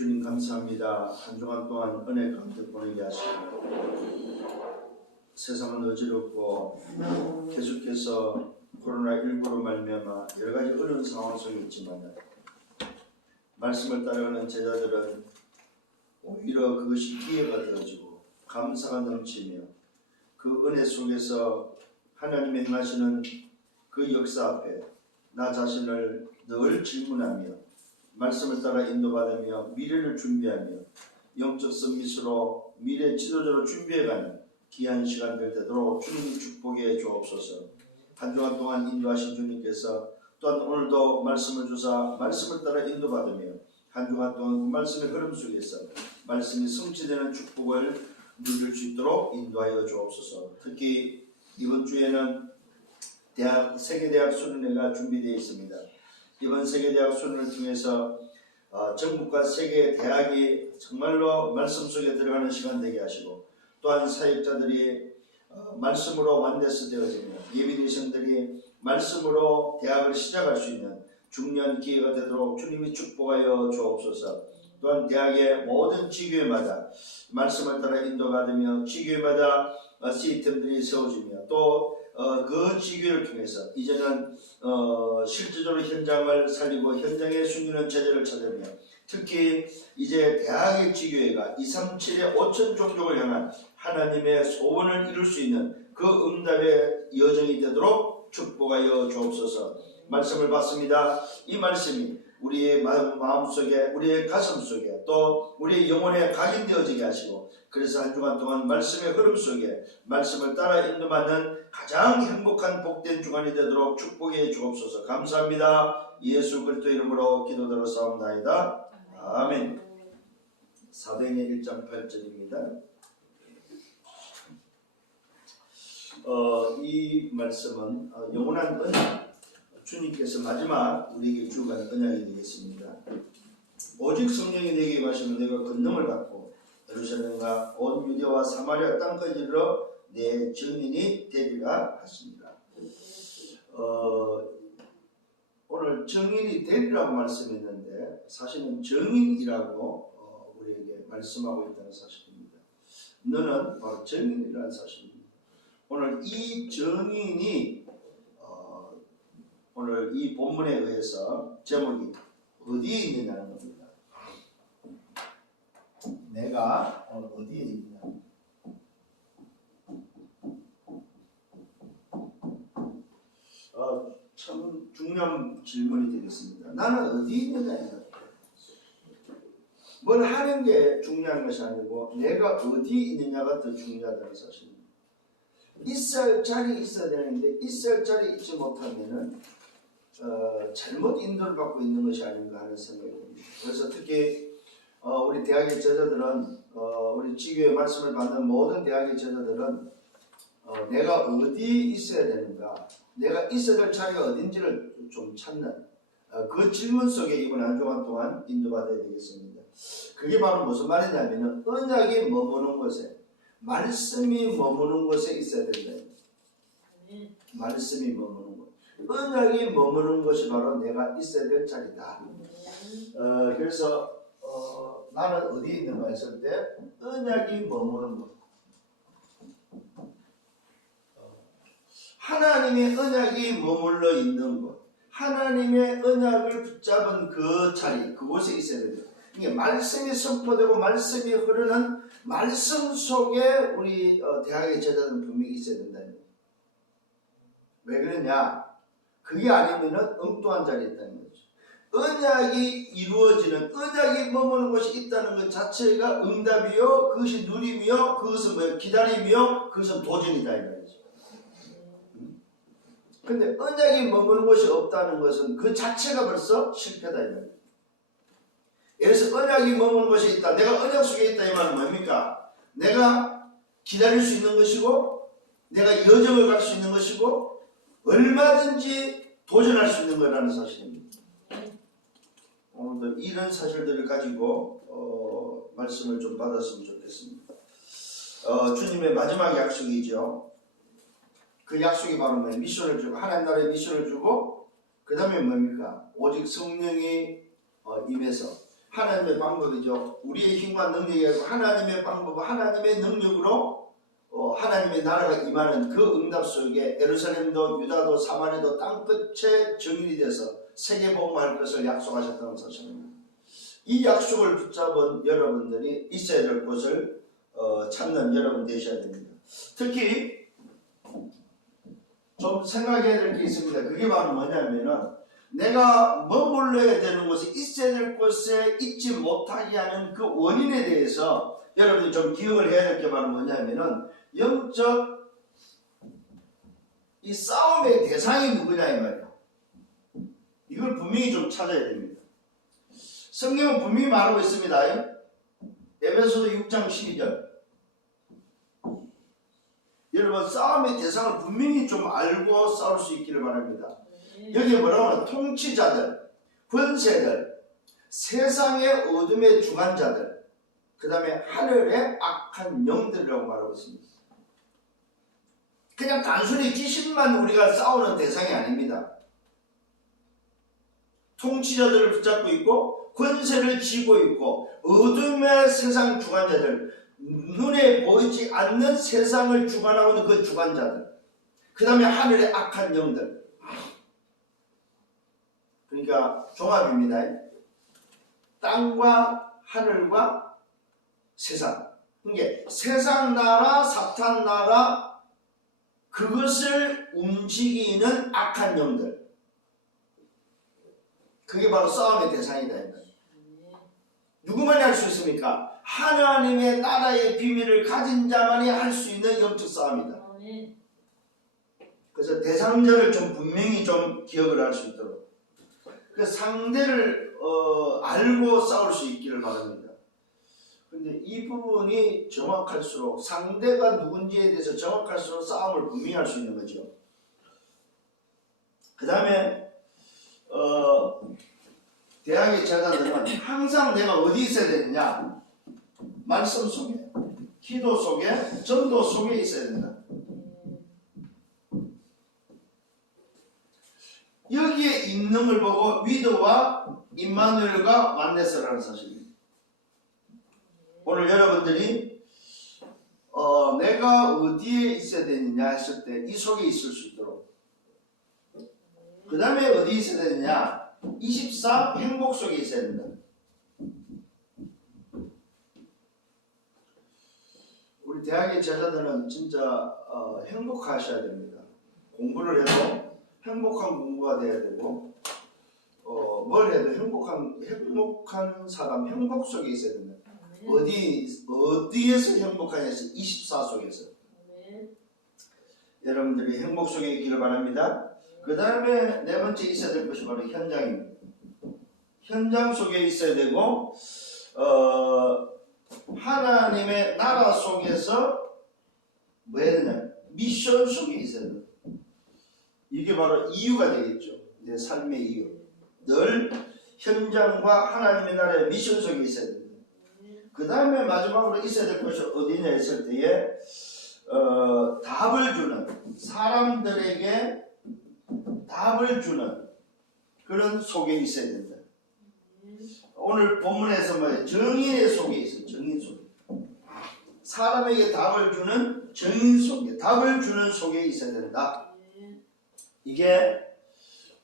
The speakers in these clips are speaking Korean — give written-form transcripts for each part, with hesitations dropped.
주님 감사합니다. 한 주간 동안 은혜 가운데 보내게 하시고 세상은 어지럽고 계속해서 코로나19로 말미암아 여러 가지 어려운 상황 속에 있지만 말씀을 따라가는 제자들은 오히려 그것이 기회가 되어지고 감사가 넘치며 그 은혜 속에서 하나님의 행하시는 그 역사 앞에 나 자신을 늘 질문하며 말씀을 따라 인도받으며 미래를 준비하며 영적 선미수로 미래 지도자로 준비해가는 귀한 시간들 되도록 주님이 축복해 주옵소서. 한 주간 동안 인도하신 주님께서 또한 오늘도 말씀을 주사 말씀을 따라 인도받으며 한 주간 동안 그 말씀의 흐름 속에서 말씀이 성취되는 축복을 누릴 수 있도록 인도하여 주옵소서. 특히 이번 주에는 세계대학 수련회가 준비되어 있습니다. 이번 세계대학 수련회를 통해서 전국과 세계 대학이 정말로 말씀 속에 들어가는 시간 되게 하시고 또한 사역자들이 말씀으로 완데스 되어지며 예비대생들이 말씀으로 대학을 시작할 수 있는 중요한 기회가 되도록 주님이 축복하여 주옵소서. 또한 대학의 모든 지교회마다 말씀을 따라 인도받으며 지교회마다 시스템들이 세워지며 또 그 지교회를 통해서 이제는 실질적으로 현장을 살리고 현장에 숨기는 제자를 찾으며 특히 이제 대학의 지교회가 237의 5천 종족을 향한 하나님의 소원을 이룰 수 있는 그 응답의 여정이 되도록 축복하여 주옵소서. 말씀을 받습니다. 이 말씀이 우리의 마음속에 우리의 가슴속에 또 우리의 영혼에 각인되어지게 하시고 그래서 한 주간 동안 말씀의 흐름 속에 말씀을 따라 인도받는 가장 행복한 복된 주간이 되도록 축복해 주옵소서. 감사합니다. 예수 그리스도 이름으로 기도드려 싸움나이다. 아멘. 사도행전 1장 8절입니다. 이 말씀은 영원한 은혜 주님께서 마지막 우리에게 주간 언약이 되겠습니다. 오직 성령이 내게 임하시면 내가 권능을 받고 예루살렘과 온 유대와 사마리아 땅까지 이르러 내 증인이 되리라 하십니다. 오늘 증인이 되리라고 말씀했는데 사실은 증인이라고 우리에게 말씀하고 있다는 사실입니다. 너는 바로 증인이라는 사실입니다. 오늘 이 증인이 오늘 이 본문에 의해서 제목이 어디에 있느냐는 겁니다. 내가 어디에 있느냐. 참 중요한 질문이 되겠습니다. 나는 어디에 있느냐. 뭘 하는 게 중요한 것이 아니고 내가 어디에 있느냐가 더 중요하다는 사실입니다. 있을 자리에 있어야 되는데 있을 자리에 있지 못하면은 잘못 인도를 받고 있는 것이 아닌가 하는 생각이 듭니다. 그래서 특히 우리 대학의 제자들은 우리 지교의 말씀을 받는 모든 대학의 제자들은 내가 어디에 있어야 되는가, 내가 있어야 될 자리가 어딘지를 좀 찾는 그 질문 속에 이번 한 주간 동안 인도받아야 되겠습니다. 그게 바로 무슨 말이냐면 언약이 머무는 곳에, 말씀이 머무는 곳에 있어야 된다. 말씀이 머무는 곳, 언약이 머무는 것이 바로 내가 있어야 될 자리다. 그래서 나는 어디에 있는가 했을 때 언약이 머무는 곳, 하나님의 언약이 머물러 있는 곳, 하나님의 언약을 붙잡은 그 자리, 그곳에 있어야 됩니다. 이게 말씀이 선포되고 말씀이 흐르는 말씀 속에 우리 대학의 제자들은 분명히 있어야 된다. 왜 그러냐? 그게 아니면은 엉뚱한 자리에 있다는 거죠. 언약이 이루어지는, 언약이 머무는 곳이 있다는 것 자체가 응답이요, 그것이 누림이요, 그것은 뭐예요? 기다림이요, 그것은 도전이다 이 말이죠. 근데 언약이 머무는 곳이 없다는 것은 그 자체가 벌써 실패다 이 말이에요. 예를 들어서 언약이 머무는 곳이 있다, 내가 언약 속에 있다 이 말은 뭡니까? 내가 기다릴 수 있는 것이고 내가 여정을 갈 수 있는 것이고 얼마든지 도전할 수 있는 거라는 사실입니다. 오늘도 이런 사실들을 가지고 말씀을 좀 받았으면 좋겠습니다. 주님의 마지막 약속이죠. 그 약속이 바로 뭐예요? 미션을 주고, 하나님 나라의 미션을 주고, 그 다음에 뭡니까? 오직 성령이 임해서 하나님의 방법이죠. 우리의 힘과 능력이 아니고 하나님의 방법, 하나님의 능력으로 하나님의 나라가 임하는 그 응답 속에 예루살렘도 유다도 사마리아도 땅끝에 정인이 돼서 세계복음할 것을 약속하셨다는 사실입니다. 이 약속을 붙잡은 여러분들이 있어야 될 곳을 찾는 여러분 되셔야 됩니다. 특히 좀 생각해야 될 게 있습니다. 그게 바로 뭐냐면은 내가 머물러야 되는 곳에 있어야 될 곳에 있지 못하게 하는 그 원인에 대해서 여러분들 좀 기억을 해야 될 게 바로 뭐냐면은 영적 이 싸움의 대상이 누구냐 이 말이야. 이걸 분명히 좀 찾아야 됩니다. 성경은 분명히 말하고 있습니다. 에베소서 6장 12절. 여러분 싸움의 대상을 분명히 좀 알고 싸울 수 있기를 바랍니다. 여기에 뭐라고 하나? 통치자들, 권세들, 세상의 어둠의 주관자들, 그 다음에 하늘의 악한 영들이라고 말하고 있습니다. 그냥 단순히 귀신만 우리가 싸우는 대상이 아닙니다. 통치자들을 붙잡고 있고 권세를 쥐고 있고 어둠의 세상 주관자들, 눈에 보이지 않는 세상을 주관하고 있는 그 주관자들, 그 다음에 하늘의 악한 영들. 그러니까 종합입니다. 땅과 하늘과 세상. 그러니까 세상 나라, 사탄 나라, 그것을 움직이는 악한 영들. 그게 바로 싸움의 대상이다. 누구만이 할 수 있습니까? 하나님의 나라의 비밀을 가진 자만이 할 수 있는 영적 싸움이다. 그래서 대상자를 좀 분명히 좀 기억을 할 수 있도록 그 상대를 알고 싸울 수 있기를 바랍니다. 근데 이 부분이 정확할수록 상대가 누군지에 대해서 정확할수록 싸움을 분명히 할 수 있는 거죠. 그 다음에 대학의 제자들은 항상 내가 어디 있어야 되느냐? 말씀 속에, 기도 속에, 전도 속에 있어야 된다. 여기에 있는 걸 보고 위도와 임마누엘과 만났어라는 사실입니다. 오늘 여러분들이 내가 어디에 있어야 되느냐 했을 때 이 속에 있을 수 있도록, 그 다음에 어디 있어야 되느냐? 24 행복 속에 있어야 된다. 우리 대학의 제자들은 진짜 행복하셔야 됩니다. 공부를 해도 행복한 공부가 돼야 되고 뭘 해도 행복한 사람, 행복 속에 있어야 된다. 어디에서 행복하냐서 24 속에서. 여러분들이 행복 속에 있기를 바랍니다. 그 다음에 네 번째 있어야 될 것이 바로 현장입니다. 현장 속에 있어야 되고 하나님의 나라 속에서 뭐 해야 되냐? 미션 속에 있어야 된다. 이게 바로 이유가 되겠죠. 내 삶의 이유. 늘 현장과 하나님의 나라의 미션 속에 있어야 됩니다. 그 다음에 마지막으로 있어야 될 것이 어디냐 했을 때에 답을 주는, 사람들에게 답을 주는 그런 속에 있어야 된다. 오늘 본문에서 말해 정인의 속에 있어요. 정인 속에. 사람에게 답을 주는 정인 속에, 답을 주는 속에 있어야 된다. 이게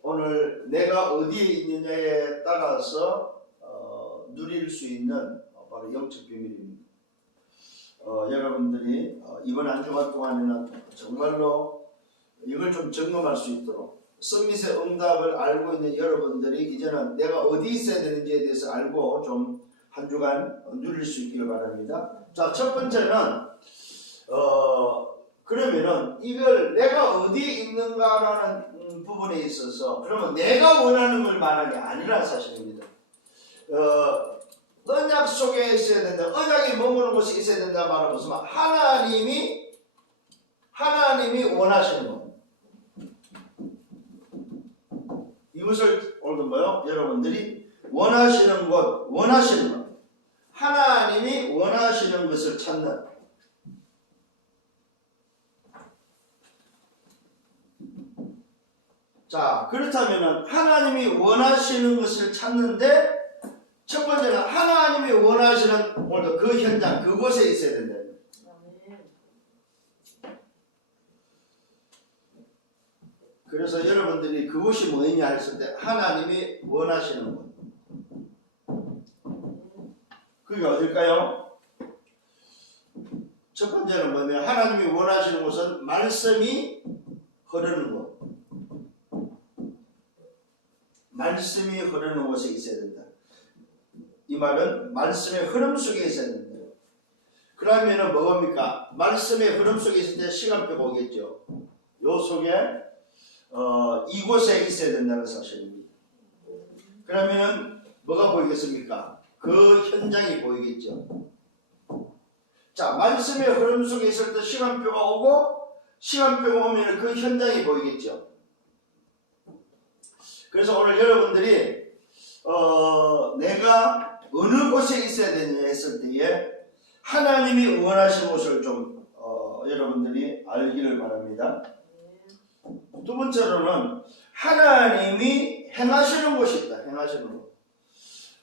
오늘 내가 어디에 있느냐에 따라서 누릴 수 있는 바로 영적 비밀입니다. 여러분들이 이번 한 주간 동안에는 정말로 이걸 좀 점검할 수 있도록 서밋의 응답을 알고 있는 여러분들이 이제는 내가 어디 있어야 되는지에 대해서 알고 좀 한 주간 누릴 수 있기를 바랍니다. 자, 첫 번째는 그러면은 이걸 내가 어디에 있는가라는 부분에 있어서 그러면 내가 원하는 걸 말하는 게 아니라 사실입니다. 언약 속에 있어야 된다. 언약이 머무는 곳에 있어야 된다 말은 무슨 말? 하나님이 원하시는 것. 이것을 오늘 뭐요? 여러분들이 원하시는 것, 원하시는 것. 하나님이 원하시는 것을 찾는. 자, 그렇다면은 하나님이 원하시는 것을 찾는데 첫 번째는 오늘도 그 현장 그곳에 있어야 된다. 그래서 여러분들이 그것이 뭐냐 했을 때 하나님이 원하시는 것. 그게 어딜까요? 첫 번째는 뭐냐면 하나님이 원하시는 곳은 말씀이 흐르는 곳. 말씀이 흐르는 곳에 있어야 된다. 이 말은 말씀의 흐름 속에 있어야 된다. 그러면은 뭐겁니까? 말씀의 흐름 속에 있을 때 시간표가 오겠죠. 요 속에 이곳에 있어야 된다는 사실입니다. 그러면은 뭐가 보이겠습니까? 그 현장이 보이겠죠. 자, 말씀의 흐름 속에 있을 때 시간표가 오고 시간표가 오면 그 현장이 보이겠죠. 그래서 오늘 여러분들이 내가 어느 곳에 있어야 되느냐 했을 때에 하나님이 원하시는 곳을 좀 여러분들이 알기를 바랍니다. 두 번째로는 하나님이 행하시는 곳이 있다. 행하시는 곳.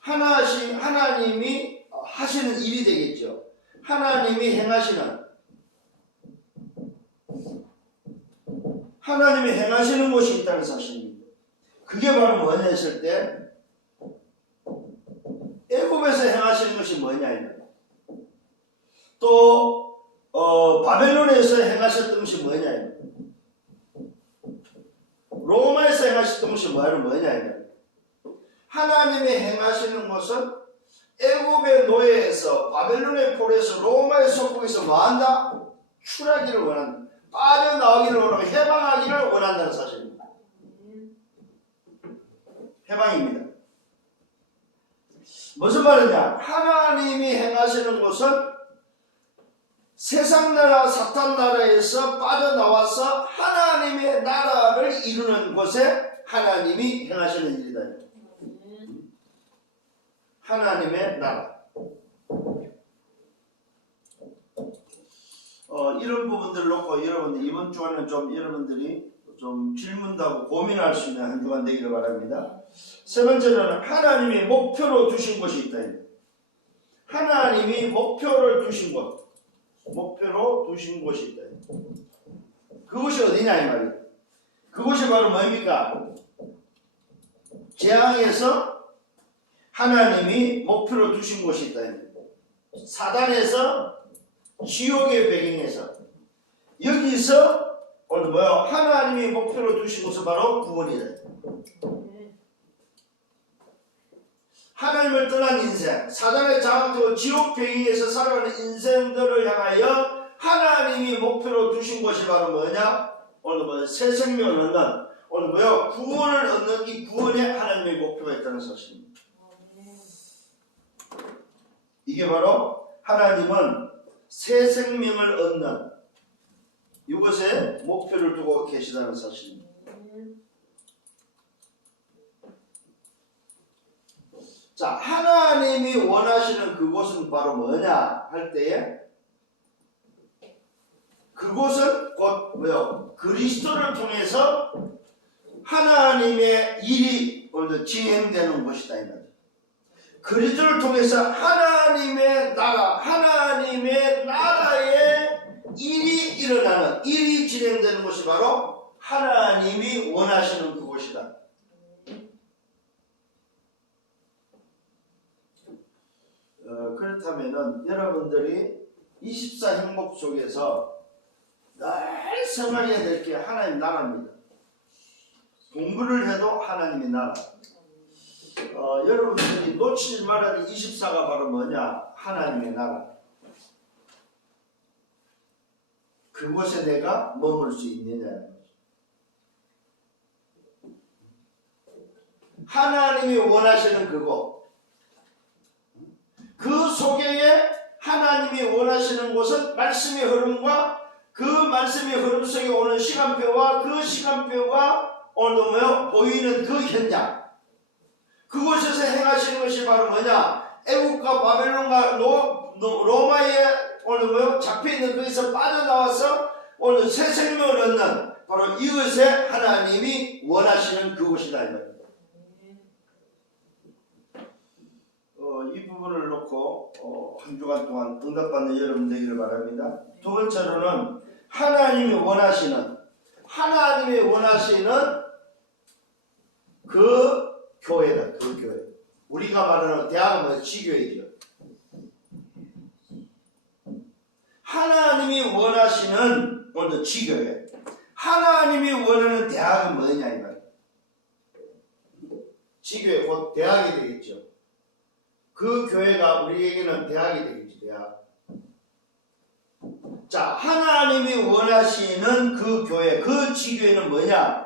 하나님이 하시는 일이 되겠죠. 하나님이 행하시는 곳이 있다는 사실입니다. 그게 바로 뭐냐 했을 때 애굽에서 행하시는 것이 뭐냐 또 바벨론에서 행하셨던 것이 뭐냐 로마에서 행하셨던 것이 뭐냐 하나님이 행하시는 것은 애굽의 노예에서 바벨론의 폴에서 로마의 속국에서 뭐한다? 출하기를 원한다. 빠져나오기를 원하고 해방하기를 원한다는 사실입니다. 해방입니다. 무슨 말이냐? 하나님이 행하시는 것은 세상 나라 사탄 나라에서 빠져나와서 하나님의 나라를 이루는 곳에 하나님이 행하시는 일이다. 하나님의 나라. 이런 부분들을 놓고 여러분들 이번 주간은 좀 여러분들이 좀 질문도 하고 고민할 수 있는 한 주간 되기를 바랍니다. 세 번째는 하나님이 목표로 두신 것이 있다. 하나님이 목표를 두신 것. 목표로 두신 곳이 있다. 그곳이 어디냐 이 말이에요. 그곳이 바로 뭡니까? 재앙에서 하나님이 목표로 두신 곳이 있다. 사단에서 지옥의 배경에서 여기서 오늘 뭐야? 하나님이 목표로 두신 곳은 바로 구원이다. 하나님을 떠난 인생, 사단의 장악되고 지옥 배경에서 살아가는 인생들을 향하여 하나님이 목표로 두신 것이 바로 뭐냐? 오늘 뭐 새 생명을 얻는, 오늘 뭐야? 구원을 얻는 이 구원에 하나님의 목표가 있다는 사실입니다. 이게 바로 하나님은 새 생명을 얻는 이것에 목표를 두고 계시다는 사실입니다. 자, 하나님이 원하시는 그곳은 바로 뭐냐 할 때에 그곳은 곧 뭐요? 그리스도를 통해서 하나님의 일이 진행되는 곳이다. 그리스도를 통해서 하나님의 나라의 일이 일어나는, 일이 진행되는 곳이 바로 하나님이 원하시는 그곳이다. 그렇다면은 여러분들이 24 행복 속에서 늘 생활해야 될 게 하나님 나라입니다. 공부를 해도 하나님의 나라. 여러분들이 놓치지 말아야 될 24가 바로 뭐냐? 하나님의 나라. 그곳에 내가 머물 수 있느냐. 하나님이 원하시는 그곳. 그 속에 하나님이 원하시는 곳은 말씀의 흐름과 그 말씀의 흐름 속에 오는 시간표와 그 시간표가 오늘도 뭐요? 보이는 그 현장. 그곳에서 행하시는 것이 바로 뭐냐? 애국과 바벨론과 로마에 오늘 뭐요? 잡혀있는 거기서 빠져나와서 오늘 새 생명을 얻는 바로 이것에 하나님이 원하시는 그곳이다. 이 부분을 놓고 한 주간 동안 응답받는 여러분 되기를 바랍니다. 두 번째로는 하나님이 원하시는 그 교회다. 그 교회. 우리가 말하는 대학은 뭐 지교회죠. 하나님이 원하시는 먼저 지교회. 하나님이 원하는 대학은 뭐냐 이 말이에요. 지교회 곧 대학이 되겠죠. 그 교회가 우리에게는 대학이 되겠죠. 대학. 자, 하나님이 원하시는 그 교회, 그 지교회는 뭐냐?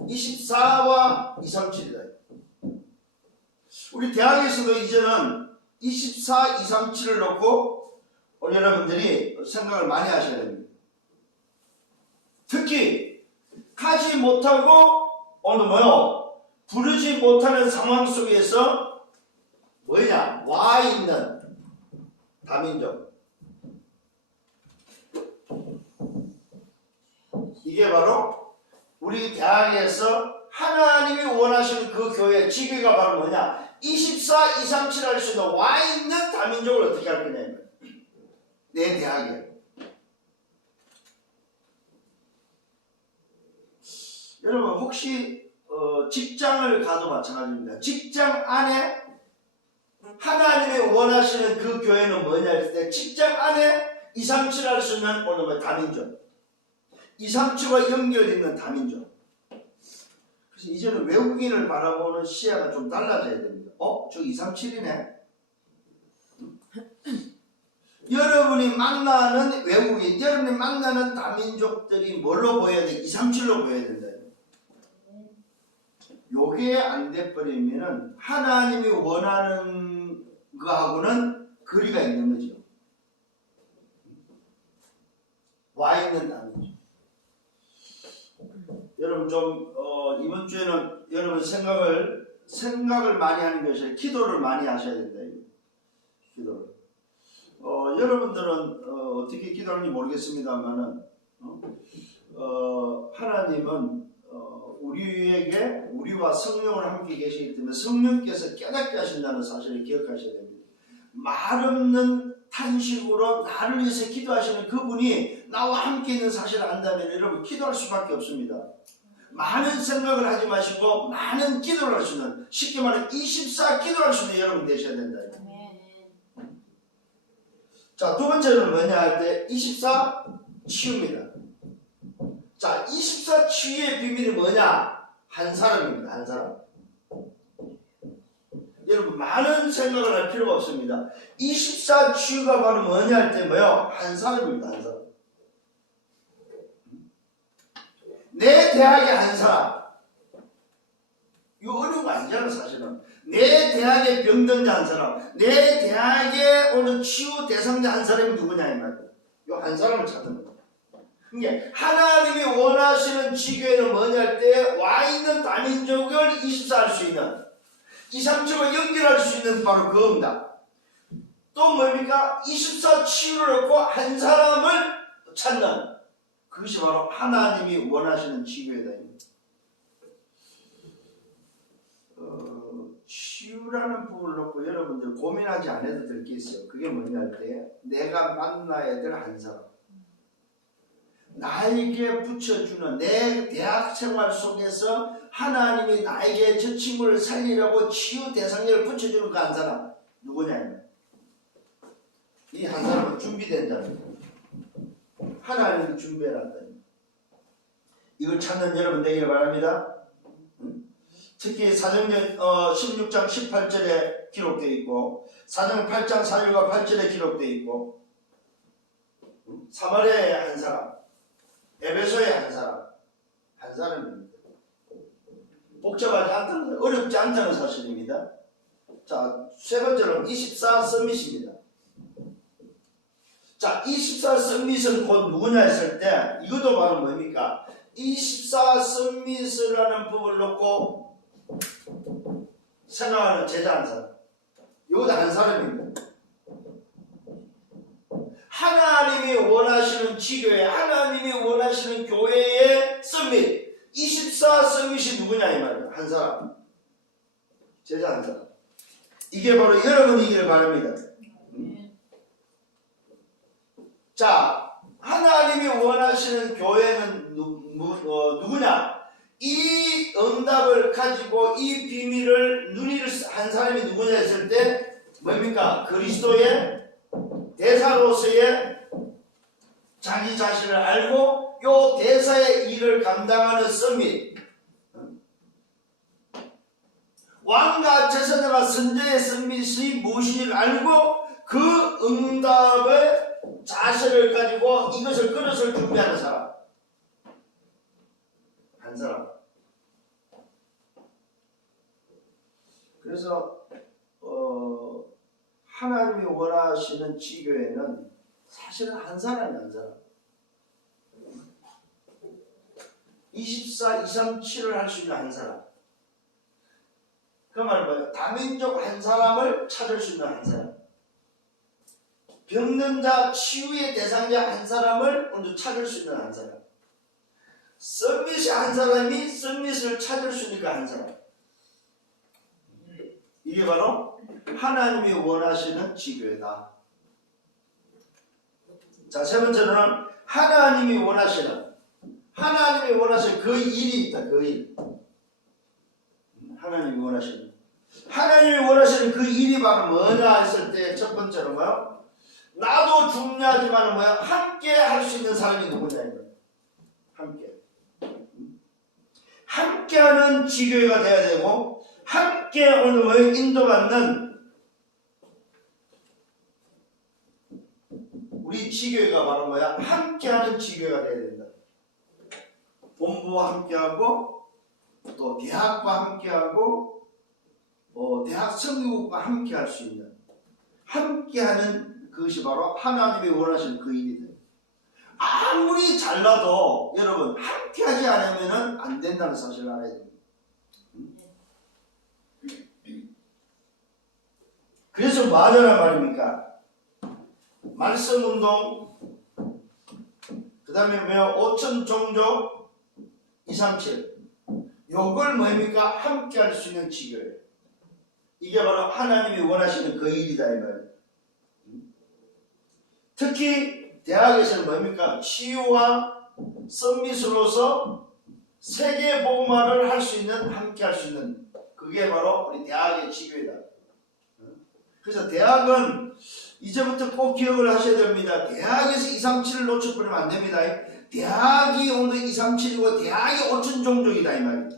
24와 237이다. 우리 대학에서도 이제는 24, 237을 놓고 여러분들이 생각을 많이 하셔야 됩니다. 특히 가지 못하고 오늘 뭐요? 부르지 못하는 상황 속에서 뭐냐? 와 있는 다민족. 이게 바로 우리 대학에서 하나님이 원하시는 그 교회 지교가 바로 뭐냐? 24, 237 할 수 있는 와 있는 다민족을 어떻게 할 거냐? 내 대학에. 여러분 혹시 직장을 가도 마찬가지입니다. 직장 안에 하나님이 원하시는 그 교회는 뭐냐 했을 때 직장 안에 237 할 수 있는 오늘 뭐 다민족. 237과 연결이 있는 다민족. 그래서 이제는 외국인을 바라보는 시야가 좀 달라져야 됩니다. 저 237이네. 여러분이 만나는 외국인, 여러분이 만나는 다민족들이 뭘로 보여야 돼? 237로 보여야 된다. 요게 안 돼버리면은 하나님이 원하는 거하고는 거리가 있는 거죠. 와 있는 다민족. 여러분 좀 이번 주에는 여러분 생각을 많이 하는 것이 기도를 많이 하셔야 된다. 기도를. 여러분들은 어떻게 기도하는지 모르겠습니다만은 하나님은 우리와 성령을 함께 계시기 때문에 성령께서 깨닫게 하신다는 사실을 기억하셔야 됩니다. 말 없는 탄식으로 나를 위해서 기도하시는 그분이 나와 함께 있는 사실을 안다면 여러분 기도할 수밖에 없습니다. 많은 생각을 하지 마시고 많은 기도를 할 수 있는, 쉽게 말해 24 기도할 수 있는 여러분 되셔야 된다. 자, 두 번째는 뭐냐 할 때 24 치유입니다. 자, 24 치유의 비밀이 뭐냐? 한 사람입니다. 한 사람. 여러분 많은 생각을 할 필요가 없습니다. 24 치유가 바로 뭐냐 할 때 뭐요? 한 사람입니다. 한 사람. 내 대학의 한 사람. 이거 어려운 거 아니잖아 사실은. 내 대학의 병든자 한 사람, 내 대학의 오늘 치유 대상자 한 사람이 누구냐 이 말이에요. 이 한 사람을 찾는 거예요. 이게 하나님이 원하시는 지교회는 뭐냐 할 때 와 있는 다민족을 24 할 수 있는 237과 연결할 수 있는 바로 그겁니다. 또 뭡니까? 24 치유를 얻고 한 사람을 찾는 그것이 바로 하나님이 원하시는 지교회다. 치유라는 부분을 놓고 여러분들 고민하지 않아도 될 게 있어요. 그게 뭐냐 할 때 내가 만나야 될 한 사람, 나에게 붙여주는 내 대학 생활 속에서 하나님이 나에게 저 친구를 살리려고 치유 대상자를 붙여주는 그 한 사람 누구냐? 이 한 사람은 준비된 자입니다. 하나님이 준비해놨다. 이걸 찾는 여러분 되기를 바랍니다. 특히 사도행전 16장 18절에 기록되어 있고 사도행 8장 4절과 8절에 기록되어 있고 사마리아의 한 사람, 에베소의 한 사람, 한 사람입니다. 복잡하지 않다는, 어렵지 않다는 사실입니다. 자, 세 번째는 24 서밋입니다. 자, 24 서밋은 곧 누구냐 했을 때 이것도 바로 뭡니까? 24 서밋이라는 부분을 놓고 생각하는 제자 한 사람. 이것도 한 사람입니다. 하나님이 원하시는 지교회, 하나님이 원하시는 교회의 서밋, 24 서밋이 누구냐 이 말이에요. 한 사람. 제자 한 사람. 이게 바로 여러분이길 바랍니다. 자, 하나님이 원하시는 교회는 누구냐? 이 응답을 가지고 이 비밀을 누리를 한 사람이 누구냐 했을 때 뭡니까? 그리스도의 대사로서의 자기 자신을 알고 요 대사의 일을 감당하는 서밋, 왕과 제사장과 선제의 서밋이 무엇인지를 알고 그 응답의 자세를 가지고 이것을 그릇을 준비하는 사람, 한 사람. 그래서 하나님이 원하시는 지교회는 사실은 한 사람이 한 사람. 24, 237을 할 수 있는 한 사람. 그 말은 뭐예요? 다민족 한 사람을 찾을 수 있는 한 사람. 병든 자, 치유의 대상자 한 사람을 먼저 찾을 수 있는 한 사람. 서밋이 한 사람이 서밋을 찾을 수 있는 한 사람. 이게 바로 하나님이 원하시는 지교회다. 자, 세 번째로는 하나님이 원하시는 그 일이 있다. 그 일. 하나님이 원하시는 그 일이 바로 뭐냐 했을 때 첫 번째로 뭐요? 나도 중요하지만 뭐야? 함께 할 수 있는 사람이 누구냐 이거. 함께하는 지교회가 돼야 되고, 함께 오늘 뭐예요? 인도받는 우리 지교회가 바로 뭐야? 함께하는 지교회가 돼야 된다. 본부와 함께하고, 또 대학과 함께하고, 대학 성교국과 함께할 수 있는, 함께하는 그것이 바로 하나님이 원하시는 그 일이 돼요. 아무리 잘나도 여러분 함께하지 않으면 안 된다는 사실을 알아야 됩니다. 그래서 뭐 하자는 말입니까? 말씀운동, 그 다음에 5천 종족 237, 요걸 뭡니까? 함께 할 수 있는 지교예요. 이게 바로 하나님이 원하시는 그 일이다 이 말이에요. 특히 대학에서는 뭡니까? 치유와 서밋으로서 세계 복음화를 할 수 있는, 함께 할 수 있는, 그게 바로 우리 대학의 지교이다. 그래서 대학은 이제부터 꼭 기억을 하셔야 됩니다. 대학에서 237을 놓쳐버리면 안 됩니다. 대학이 오늘 237이고 대학이 5천 종족이다 이 말이에요.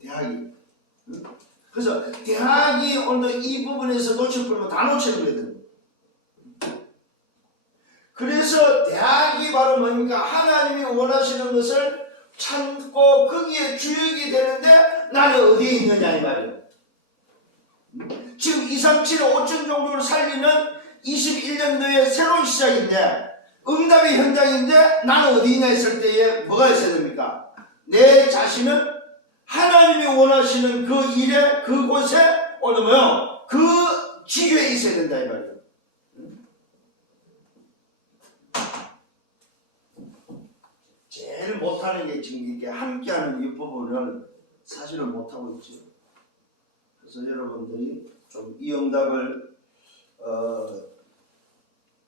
대학이. 그래서 대학이 오늘 이 부분에서 놓쳐버리면 다 놓쳐버려야 돼요. 그래서 대학이 바로 뭡니까? 하나님이 원하시는 것을 참고 거기에 주역이 되는데 나는 어디에 있느냐 이 말이에요. 지금 237, 5천 종족을 살리는 21년도의 새로운 시작인데, 응답의 현장인데 나는 어디 있냐 했을 때에 뭐가 있어야 됩니까? 내 자신은 하나님이 원하시는 그 일에, 그곳에 오늘 뭐요? 그 지교에 있어야 된다 이 말이에요. 제일 못하는 게 지금 이렇게 함께하는 이 부분을 사실은 못하고 있죠. 그래서 여러분들이 좀 이 응답을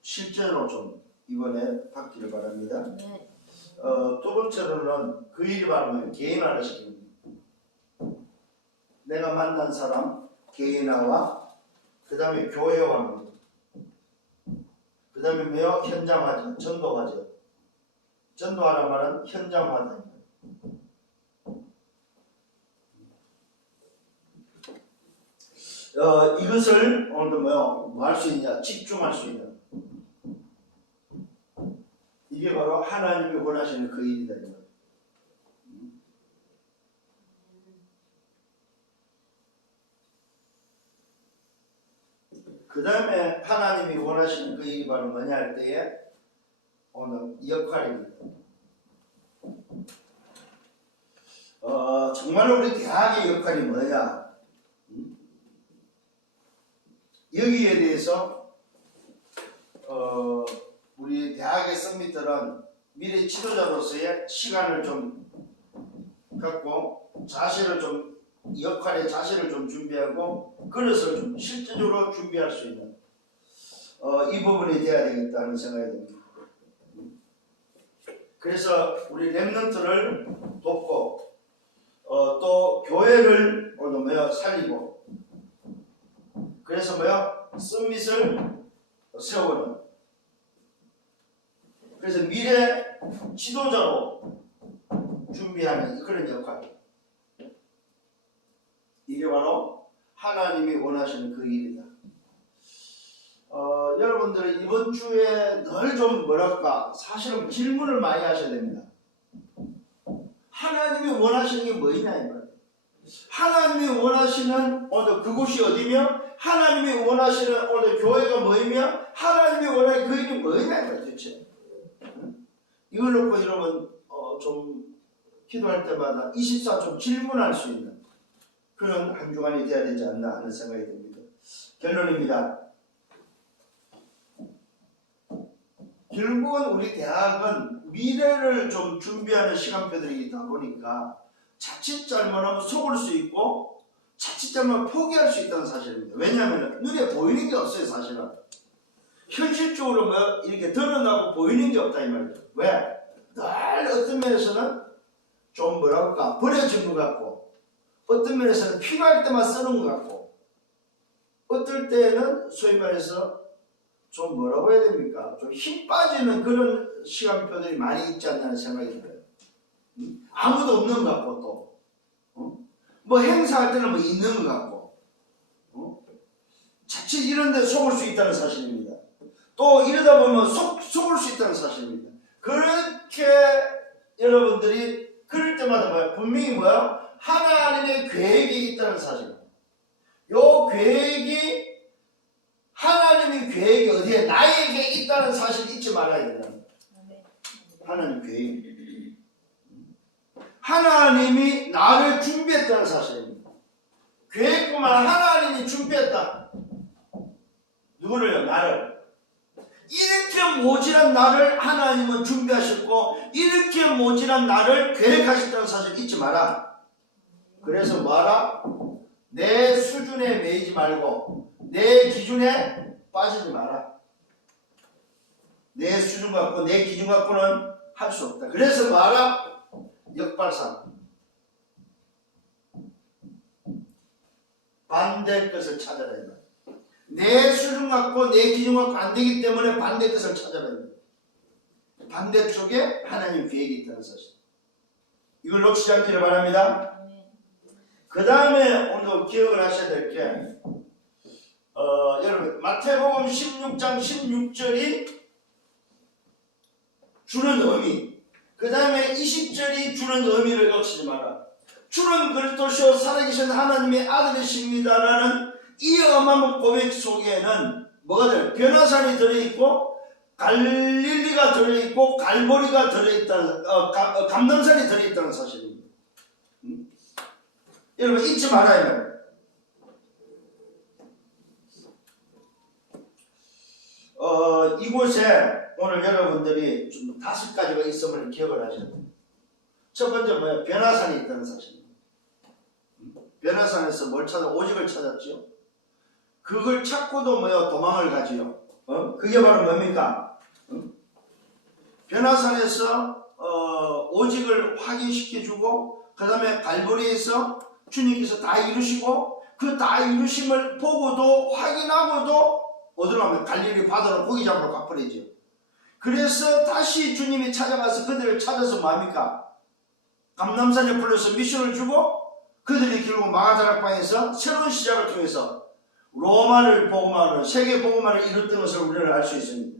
실제로 좀 이번에 받기를 바랍니다. 두 번째로는 그 일이 바로 개인화를 시킵니다. 내가 만난 사람 개인화와 그 다음에 교회화, 그 다음에 뭐요? 현장화죠. 전도화죠. 전도하란 말은 현장화다. 이것을 오늘도 뭐 할 수 있냐? 집중할 수 있는. 이게 바로 하나님이 원하시는 그 일이다. 그 다음에 하나님이 원하시는 그 일이 바로 뭐냐 할 때에 오늘 역할입니다. 정말로 우리 대학의 역할이 뭐냐? 여기에 대해서 우리 대학의 서밋들은 미래 지도자로서의 시간을 좀 갖고 자세를 좀 이 역할의 자세를 좀 준비하고 그릇을 좀 실질적으로 준비할 수 있는 이 부분이 돼야 되겠다 하는 생각이 듭니다. 그래서 우리 렘넌트를 돕고 또 교회를 오늘 살리고 그래서 썸밋을 세우는 그래서 미래 지도자로 준비하는 그런 역할. 이게 바로 하나님이 원하시는 그 일이다. 여러분들은 이번 주에 늘 좀 사실은 질문을 많이 하셔야 됩니다. 하나님이 원하시는 게 뭐냐 이 말이에요. 하나님이 원하시는 오늘 그곳이 어디며 하나님이 원하시는 오늘 교회가 뭐이며 하나님이 원하는 그 일이 뭐냐 이 말이에요. 도대체 이걸 놓고 여러분 좀 기도할 때마다 24 좀 질문할 수 있는 그런 한 주간이 돼야 되지 않나 하는 생각이 듭니다. 결론입니다. 결국은 우리 대학은 미래를 좀 준비하는 시간표들이다 보니까 자칫 잘못하면 속을 수 있고 자칫 잘못하면 포기할 수 있다는 사실입니다. 왜냐하면 눈에 보이는 게 없어요. 사실은 현실적으로 이렇게 드러나고 보이는 게 없다 이 말이죠. 왜? 늘 어떤 면에서는 좀 버려진 것 같고 어떤 면에서는 필요할 때만 쓰는 것 같고 어떨 때는 소위 말해서 좀 해야 됩니까? 좀 힘 빠지는 그런 시간표들이 많이 있지 않나는 생각이 들어요. 아무도 없는 것 같고 또 행사할 때는 있는 것 같고 자칫 이런 데 속을 수 있다는 사실입니다. 또 이러다 보면 속을 수 있다는 사실입니다. 그렇게 여러분들이 그럴 때마다 분명히 하나님의 계획이 있다는 사실. 요 계획이 하나님의 계획이 어디에 나에게 있다는 사실을 잊지 말아야 된다. 하나님 계획. 하나님이 나를 준비했다는 사실입니다. 계획뿐만 하나님이 준비했다. 누구를요? 나를. 이렇게 모질한 나를 하나님은 준비하셨고 이렇게 모질한 나를 계획하셨다는 사실 잊지 마라. 그래서 뭐하라? 내 수준에 매이지 말고 내 기준에 빠지지 마라. 내 수준 갖고 내 기준 갖고는 할 수 없다. 그래서 뭐하라? 역발상. 반대 것을 찾아라. 내 수준 갖고 내 기준 갖고 안 되기 때문에 반대 것을 찾아라. 반대쪽에 하나님 계획이 있다는 사실. 이걸 놓치지 않기를 바랍니다. 그 다음에 오늘 기억을 하셔야 될 게 여러분 마태복음 16장 16절이 주는 의미 그 다음에 20절이 주는 의미를 놓치지 마라. 주는 그리스도시요 살아계신 하나님의 아들이십니다라는 이 어마어마한 고백 속에는 뭐가 들어요? 변화산이 들어있고 갈릴리가 들어있고 갈보리가 들어있다는 감람산이 들어있다는 사실입니다. 여러분 잊지 말아요. 이곳에 오늘 여러분들이 좀 5가지가 있음을 기억을 하셔야 됩니다. 첫 번째 뭐예요? 변화산이 있다는 사실입니다. 변화산에서 뭘 찾아? 오직을 찾았죠. 그걸 찾고도 도망을 가지요. 그게 바로 뭡니까? 변화산에서 오직을 확인시켜주고 그 다음에 갈보리에서 주님께서 다 이루시고 그 다 이루심을 보고도 확인하고도 어디로 가면 갈릴리 바다로 고기 잡으러 가버리죠. 그래서 다시 주님이 찾아가서 그들을 찾아서 뭡니까? 감람산에 불러서 미션을 주고 그들이 결국 마가다락방에서 새로운 시작을 통해서 로마를 복음하는 세계 복음화를 이뤘던 것을 우리는 알 수 있습니다.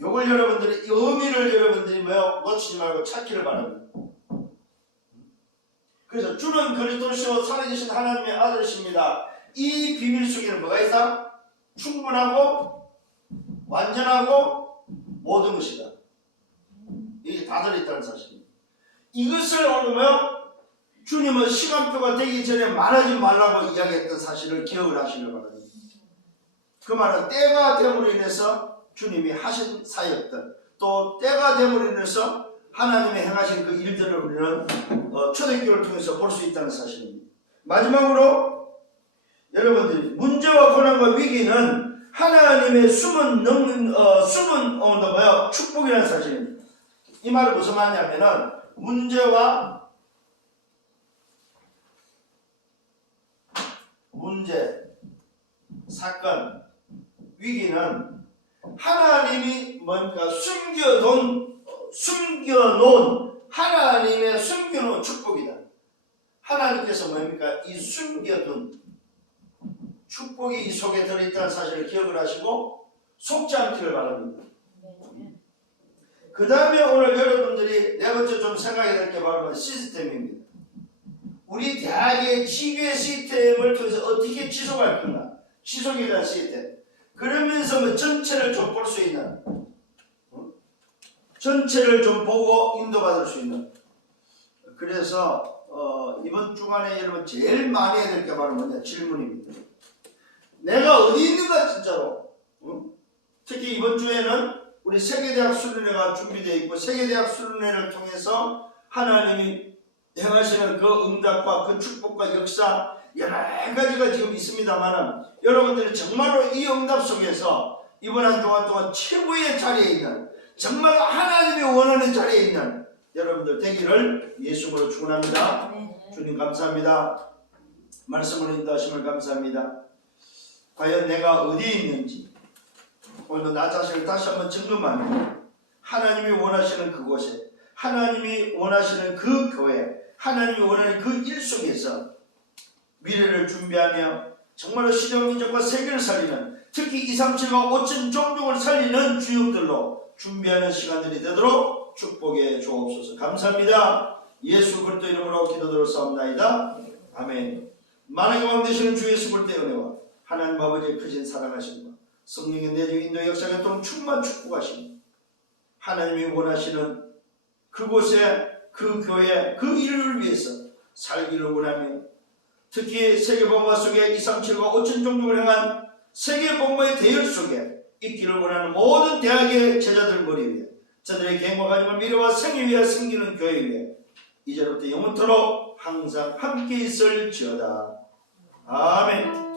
요걸 여러분들이 이 의미를 여러분들이 놓치지 말고 찾기를 바랍니다. 그래서 주는 그리스도시요 살아계신 하나님의 아들이십니다. 이 비밀 속에는 뭐가 있다? 충분하고 완전하고 모든 것이다. 이게 다 들어있다는 사실입니다. 이것을 오늘 주님은 시간표가 되기 전에 말하지 말라고 이야기했던 사실을 기억을 하시길 바랍니다. 그 말은 때가 됨으로 인해서 주님이 하신 사역들 또 때가 됨으로 인해서 하나님이 행하신 그 일들을 우리는 초대교회를 통해서 볼 수 있다는 사실입니다. 마지막으로 여러분들이 문제와 고난과 위기는 하나님의 숨은 축복이라는 사실입니다. 이 말은 무슨 말이냐면은 문제, 사건, 위기는 하나님이 뭔가 숨겨놓은 하나님의 숨겨놓은 축복이다. 하나님께서 뭡니까? 이 숨겨둔 축복이 이 속에 들어있다는 사실을 기억을 하시고 속지 않기를 바랍니다. 그 다음에 오늘 여러분들이 네 번째 좀 생각해야 될 게 바로 시스템입니다. 우리 대학의 지교의 시스템을 통해서 어떻게 지속할 건가? 지속에 대한 시스템. 그러면서 전체를 좀 볼 수 있는, 전체를 좀 보고 인도받을 수 있는. 그래서 이번 주간에 여러분 제일 많이 해야 될 게 바로 뭐냐? 질문입니다. 내가 어디 있는가 진짜로? 특히 이번 주에는 우리 세계대학 수련회가 준비되어 있고 세계대학 수련회를 통해서 하나님이 행하시는 그 응답과 그 축복과 역사 여러 가지가 지금 있습니다만 여러분들이 정말로 이 응답 속에서 이번 한 주간 동안 최고의 자리에 있는 정말 하나님이 원하는 자리에 있는 여러분들 되기를 예수님으로 축원합니다. 주님 감사합니다. 말씀을 인도하심을 감사합니다. 과연 내가 어디에 있는지 오늘도 나 자신을 다시 한번 점검하며 하나님이 원하시는 그곳에 하나님이 원하시는 그 교회 하나님이 원하는 그 일 속에서 미래를 준비하며 정말로 시종민족과 세계를 살리는 특히 237과 5천 종족을 살리는 주역들로 준비하는 시간들이 되도록 축복해 주옵소서. 감사합니다. 예수 그리스도 이름으로 기도드렸사옵나이다. 아멘. 만왕의 왕 되시는 주 예수 그리스도의 은혜와 하나님 아버지의 크신 사랑하심과 성령의 내적 인도 역사에 또 충만 축복하심 하나님이 원하시는 그곳에 그 교회 그 일을 위해서 살기를 원하며 특히 세계복음화 속에 237과 5천 종족을 향한 세계복음화의 대열 속에 있기를 원하는 모든 대학의 제자들 머리 위에 저들의 개인과 가정과 미래와 생애 위에 생기는 교회 위에 이제부터 영원토록 항상 함께 있을지어다. 아멘.